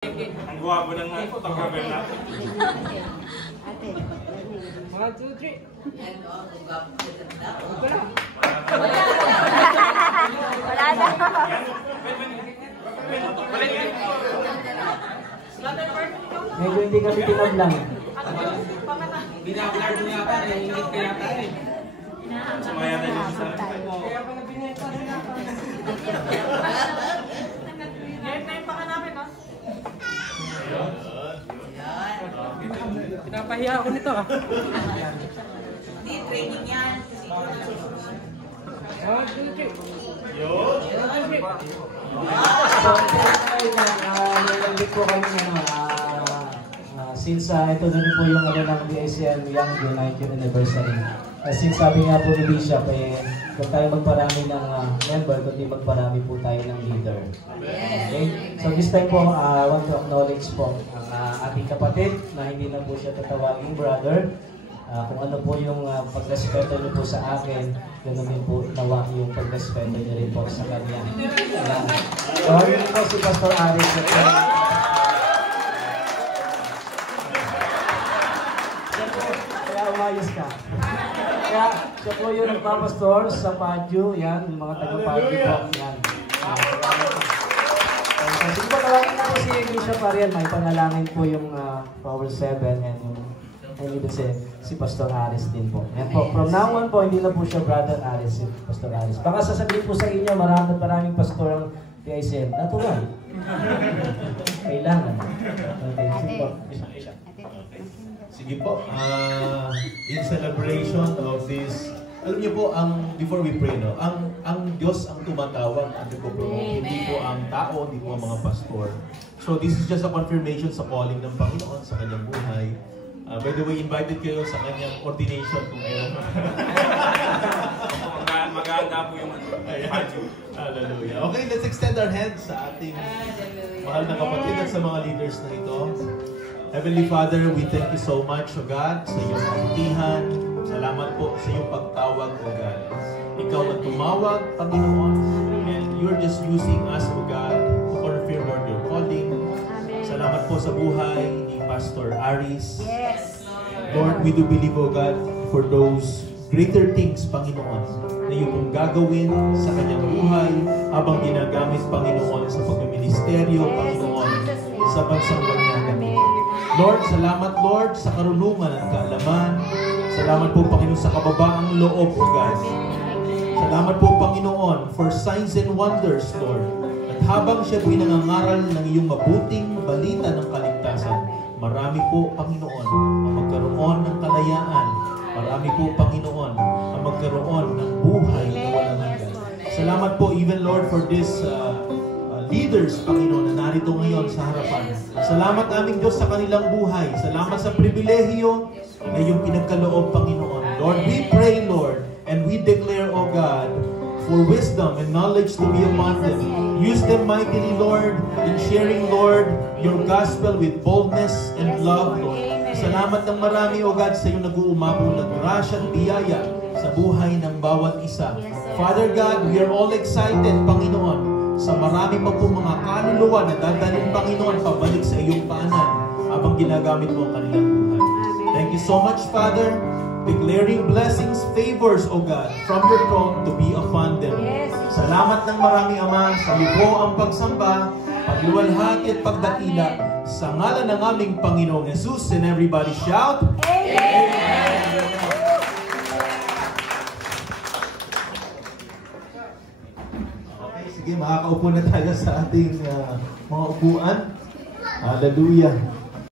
Ang guwapo ng photographer natin. Ate. 1, 2, 3. Wala na. Medyo hindi kami tinablang. Binablur mo yata, nahingit ka yata eh. Sumaya na yung isa. Kaya pala binenta rin ako. Ngayon na yung baka namin, ha? Pinapahiya ako nito ah. Hindi, training yan. 1, 2, 3. So, nalambit po kami since ito na rin po yung ng DICM Young United Anniversary. Since sabi nga po ni Bishop, kung tayo magparami ng member, kundi magparami po tayo ng leader. Okay? So this time po, I want to acknowledge po ang ating kapatid na hindi na po siya tatawaging brother. Kung ano po yung pagrespeto niyo po sa akin, ganoon din po nawa yung pagrespeto niyo rin po sa kanya. So, yun po si Pastor Aris. Kaya umayos ka. Kaya siya po yung nagpapastor sa Padyo. Yan, yung mga taga-Padyo po. Yan. Sige po, tawagin na po si Bishop Ariel. May panalangin po yung Power 7 and yung si Pastor Aris din po. Yan po. From now on po, hindi na po siya Brother Aris, si Pastor Aris. Baka sasabihin po sa inyo, maraming pastor ang PICM. Natural. Kailangan. Okay, sige po. Sige po. In celebration of this, alam niyo po, before we pray, no, ang Diyos ang tumatawag at nagpo-promote. Hindi po ang tao, hindi po ang mga pastor. So this is just a confirmation sa calling ng Panginoon sa kanyang buhay. By the way, invited kayo sa kanyang ordination kung meron. Maganda po yung Padyo. Hallelujah. Okay, let's extend our hands sa ating mahal na kapatid at sa mga leaders na ito. Heavenly Father, we thank you so much, O God, sa iyong kabutihan. Salamat po sa iyong pagtawag, O God. Ikaw ang tumawag, Panginoon, and you're just using us, O God, to confirm, Lord, your calling. Salamat po sa buhay ni Pastor Aris. Yes. Lord, we do believe, O God, for those greater things, Panginoon, na iyong pong gagawin sa kanyang buhay habang ginagamit, Panginoon, sa pagministeryo, Panginoon, sa bansang Banyagan. Lord, salamat, Lord, sa karunungan at kaalaman. Salamat po, Panginoon, sa kababaang loob, O God. Salamat po, Panginoon, for signs and wonders, Lord. At habang siya po'y nangangaral ng iyong mabuting balita ng kaligtasan, marami po, Panginoon, ang magkaroon ng kalayaan. Marami po, Panginoon, ang magkaroon ng buhay na walang hanggan. Salamat po, even, Lord, for this leaders, Panginoon, na narito ngayon sa harapan. Salamat aming Diyos sa kanilang buhay. Salamat sa pribilehiyo na iyong pinagkaloob, Panginoon. Lord, we pray, Lord, and we declare, O God, for wisdom and knowledge to be upon them. Use them mightily, Lord, in sharing, Lord, your gospel with boldness and love, Lord. Salamat ng marami, O God, sa iyong nag-uumabong na grasya at biyaya sa buhay ng bawat isa. Father God, we are all excited, Panginoon, sa marami pa po mga kaluluwa na dadalhin, Panginoon, pabalik sa iyong paanan habang ginagamit mo ang kanilang buhay. Thank you so much, Father, declaring blessings, favors, O God, from your throne to be upon them. Salamat ng marami, Ama, sa libo ang pagsamba, pagluwalhati at pagdakila sa ngalan ng aming Panginoong Jesus. And everybody shout, Amen! Okay, sige, makakaupo na tayo sa ating mga upuan. Hallelujah!